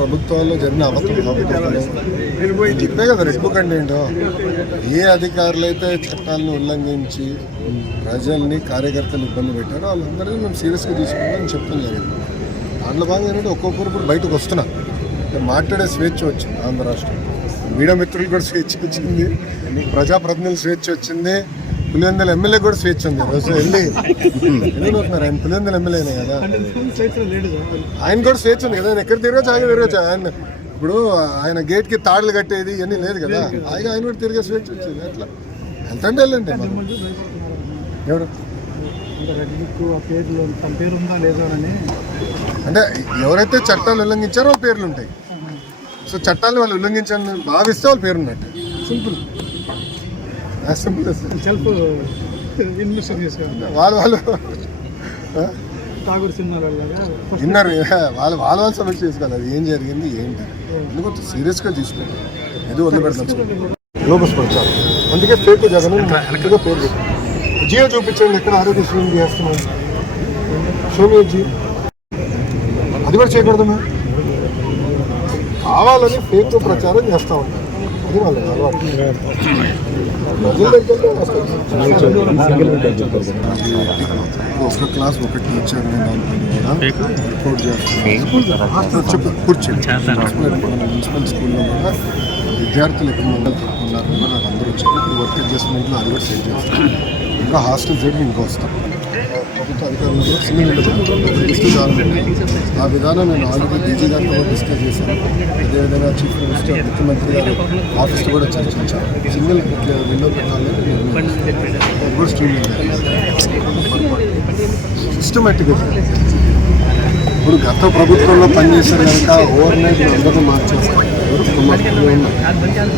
ప్రభుత్వాల్లో జరిగిన అవకతవకలు చెప్పే కదా రెడ్ బుక్ అంటే ఏంటో. ఏ అధికారులు అయితే చట్టాలను ఉల్లంఘించి ప్రజల్ని కార్యకర్తలు ఇబ్బంది పెట్టారో వాళ్ళందరినీ మేము సీరియస్గా తీసుకుంటామని చెప్తాం జరిగింది. దాంట్లో భాగంగా ఏంటంటే ఒక్కొక్కరు ఇప్పుడు బయటకు వస్తున్నారు, మాట్లాడే స్వేచ్ఛ వచ్చింది ఆంధ్ర రాష్ట్రం. మీడియా మిత్రులు కూడా స్వేచ్ఛ వచ్చింది, ప్రజాప్రతినిధులు స్వేచ్ఛ వచ్చింది, పులివెందుల ఎమ్మెల్యే కూడా స్వేచ్ఛ ఉంది. రోజు వెళ్ళి వెళ్ళిపోతున్నారు. ఆయన పులివెందుల ఎమ్మెల్యేనే కదా, ఆయన కూడా స్వేచ్ఛ ఉంది కదా. ఆయన ఎక్కడ తిరగచ్చు, ఆయన తిరగచ్చు. ఆయన ఇప్పుడు ఆయన గేట్కి తాడులు కట్టేది ఇవన్నీ లేదు కదా, ఆయన కూడా తిరిగే స్వేచ్ఛ వచ్చింది. అట్లా వెళ్తుంటే వెళ్ళండి. ఎవరు అంటే ఎవరైతే చట్టాలు ఉల్లంఘించారో వాళ్ళ పేర్లు ఉంటాయి. సో చట్టాలు వాళ్ళు ఉల్లంఘించాలని భావిస్తే వాళ్ళ పేరు ఉన్నట్టు. సింపుల్ వాళ్ళు విన్నారు, వాళ్ళు సమస్య చేసుకోవాలి. అది ఏం జరిగింది ఏంటి ఎందుకు సీరియస్గా తీసుకోవాలి. ఇది వదిలిపెడతాం లోపస్ ప్రచారం. అందుకే ఫేక్ జగన్ పేరు పెట్టారు. జియో చూపించండి ఎక్కడ ఆరోగ్యశ్రీ చేస్తున్నాం, షోమియో అది కూడా చేయకూడదు. మేము కావాలని ఫేక్ ప్రచారం చేస్తూ ఉంటాం. అది వాళ్ళకి అలవాటు. ఒక క్లాస్ ఒక టీచర్ రిపోర్ట్ చేస్తున్నాం. కూర్చోండి. మున్సిపల్ స్కూల్లో కూడా విద్యార్థులు ఎక్కువ మండలు తక్కున్నారు. నాకు అందరూ వచ్చారు. వర్క్ అడ్జస్ట్మెంట్లో అది కూడా సేవ్ చేస్తాం. ఇంకా హాస్టల్ జరిగి ఇంకా వస్తాం. ప్రభుత్వ అధికారులు కూడా సింగిల్ ఆ విధానం నేను ఆల్రెడీ డీజీ గారితో కూడా డిస్కస్ చేశాను. అదేవిధంగా చీఫ్ మినిస్టర్ ముఖ్యమంత్రి గారు ఆఫీస్లో కూడా చర్చించాను. సింగిల్ విండో పెట్టాలని కూడా స్ట్రీమ్ సిస్టమేటిక్గా. ఇప్పుడు గత ప్రభుత్వంలో పనిచేశారు కనుక ఓవర్ నైట్ అందరూ మార్చేస్తారు.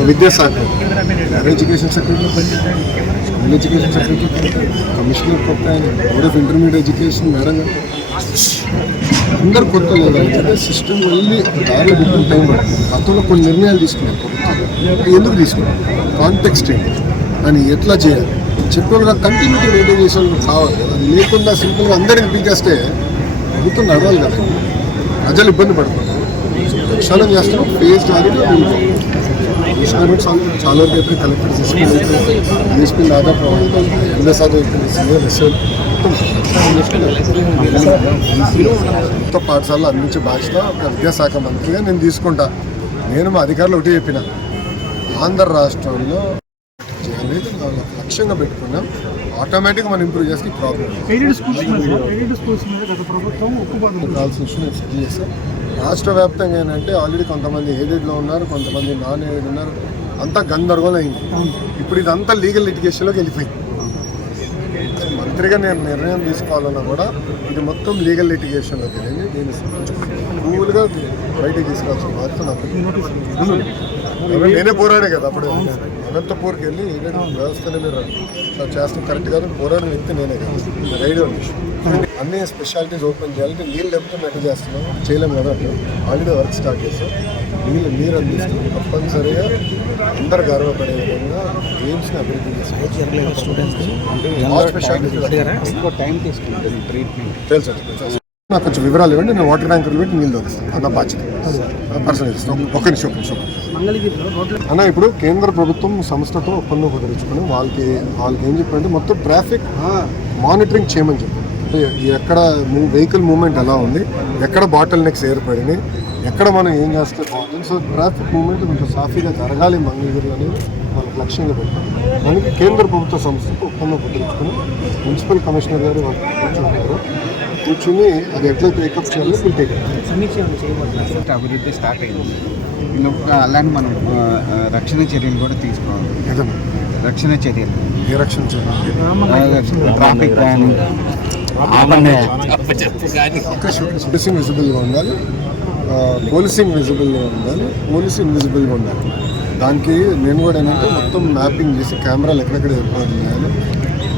విద్యాశాఖ, education secretary, school education secretary, commissioner కొత్త, board of intermediate education madam అందరు కొత్త. లేదంటే సిస్టమ్ వెళ్ళి దారిలో పెట్టిన టైం పడుతుంది. గతంలో కొన్ని నిర్ణయాలు తీసుకున్నారు ప్రభుత్వం. ఎందుకు తీసుకున్నారు, కాంటెక్స్ట్ ఏంటి అని, ఎట్లా చేయాలి చెప్పేవాళ్ళగా కంటిన్యూటీ మెయింటైన్ చేసే వాళ్ళకి కావాలి. అది లేకుండా సింపుల్గా అందరిని పిలిచేస్తే ప్రభుత్వం నడవాలి కదా, ప్రజలు ఇబ్బంది పడుతున్నారు. రక్షణ చేస్తున్నాం. ఫేజ్ ఆల్రెడీ చాలా వరకు అయితే కలెక్టర్ డిఎస్పీ దాదాపు కొత్త పాఠశాలలో అందించే బాధ్యత ఒక విద్యాశాఖ మంత్రిగా నేను తీసుకుంటా. నేను మా అధికారులు ఒకటి చెప్పిన, ఆంధ్ర రాష్ట్రంలో లక్ష్యంగా పెట్టుకున్నాం. ఆటోమేటిక్గా మనం ఇంప్రూవ్ చేస్తే ప్రాబ్లం సెటిల్ చేస్తాం. రాష్ట్ర వ్యాప్తంగా ఏంటంటే ఆల్రెడీ కొంతమంది ఎయిడెడ్లో ఉన్నారు, కొంతమంది నాన్ ఎయిడెడ్ ఉన్నారు. అంతా గందరగోళం అయింది. ఇప్పుడు ఇదంతా లీగల్ లిటిగేషన్లోకి వెళ్ళిపోయింది. మంత్రిగా నేను నిర్ణయం తీసుకోవాలన్నా కూడా ఇది మొత్తం లీగల్ లిటిగేషన్లోకి వెళ్ళింది. నేను కూల్గా బయటకు తీసుకురావాల్సిన బాధ్యత నాకు. నేనే పోరాడే కదా అప్పుడు అనంతపూర్కి వెళ్ళి వ్యవస్థని మీరు చేస్తాం కరెక్ట్ కాదు పోరాడిన వ్యక్తి నేనే కదా. రైడర్ అన్ని స్పెషాలిటీస్ ఓపెన్ చేయాలంటే నీళ్ళు లేకపోతే మెట్ట చేస్తున్నాం, చేయలేము కదా. ఆల్రెడీ వర్క్ స్టార్ట్ చేస్తాం. నీరు అందిస్తాం. తప్పనిసరిగా అందరు గర్వపడే విధంగా గేమ్స్ని అభివృద్ధి చేసుకోవచ్చు. తెలుసు. నాకు కొంచెం వివరాలు ఇవ్వండి. నేను వాటర్ ట్యాంకర్లు పెట్టి నీళ్ళు దొరుకుతాను. నా బాధ్యత పర్సనల్ ఇస్తాను. ఒక్క నిమిషం అన్న. ఇప్పుడు కేంద్ర ప్రభుత్వం సంస్థతో ఒప్పందం కుదుర్చుకొని వాళ్ళకి ఏం చెప్పారంటే మొత్తం ట్రాఫిక్ మానిటరింగ్ చేయమని చెప్పారు. ఎక్కడ వెహికల్ మూవ్మెంట్ ఎలా ఉంది, ఎక్కడ బాటిల్ నెక్స్ ఏర్పడినాయి, ఎక్కడ మనం ఏం చేస్తే బాగుంటుంది. సో ట్రాఫిక్ మూవ్మెంట్ కొంచెం సాఫీగా జరగాలి మంగళగిరిలో అనేది వాళ్ళకి లక్ష్యంగా పెట్టారు. దానికి కేంద్ర ప్రభుత్వ సంస్థకు ఒప్పందం కుదుర్చుకొని మున్సిపల్ కమిషనర్ గారు కూర్చుంటారు. కూర్చుని అది ఎట్లా టేకప్ చేయాలో ఫుల్ టేకప్. అభివృద్ధి స్టార్ట్ అయింది. అలానే మనం రక్షణ చర్యలు కూడా తీసుకోవాలి. రక్షణ చర్యలు, ఏ రక్షణ చర్యలు? ట్రాఫిక్ కానీ పోలీసింగ్ విజిబుల్గా ఉండాలి, పోలీసింగ్ విజిబుల్గా ఉండాలి, పోలీసు ఇన్విజిబుల్గా ఉండాలి. దానికి నేను కూడా ఏంటంటే మొత్తం మ్యాపింగ్ చేసి కెమెరాలు ఎక్కడెక్కడ ఏర్పాటు చేయాలి.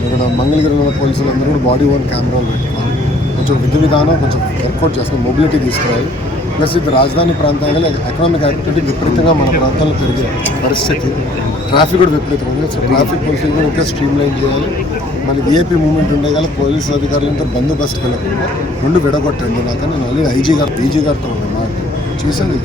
ఇక్కడ మంగళగిరిలో పోలీసులు అందరూ కూడా బాడీ ఓన్ కెమెరాలు పెట్టుకోవాలి. కొంచెం విధి విధానం కొంచెం వర్కౌట్ చేస్తాం. మొబిలిటీ తీసుకురావాలి. ప్లస్ ఇది రాజధాని ప్రాంతాలలో ఎకనామిక్ యాక్టివిటీ విపరీతంగా మన ప్రాంతాల్లో పెరిగే పరిస్థితి, ట్రాఫిక్ కూడా విపరీతంగా ఉంది. సో ట్రాఫిక్ పోలీసులు కూడా ఇంకా స్ట్రీమ్ లైన్ చేయాలి. మళ్ళీ విఐపీ మూవ్మెంట్ ఉండే కానీ పోలీసు అధికారులంతా బందోబస్తుకు వెళ్ళకుండా రెండు విడగొట్టండి. నాకు నేను ఆల్రెడీ డీజీ గారితో ఉన్నా మాట చేసాను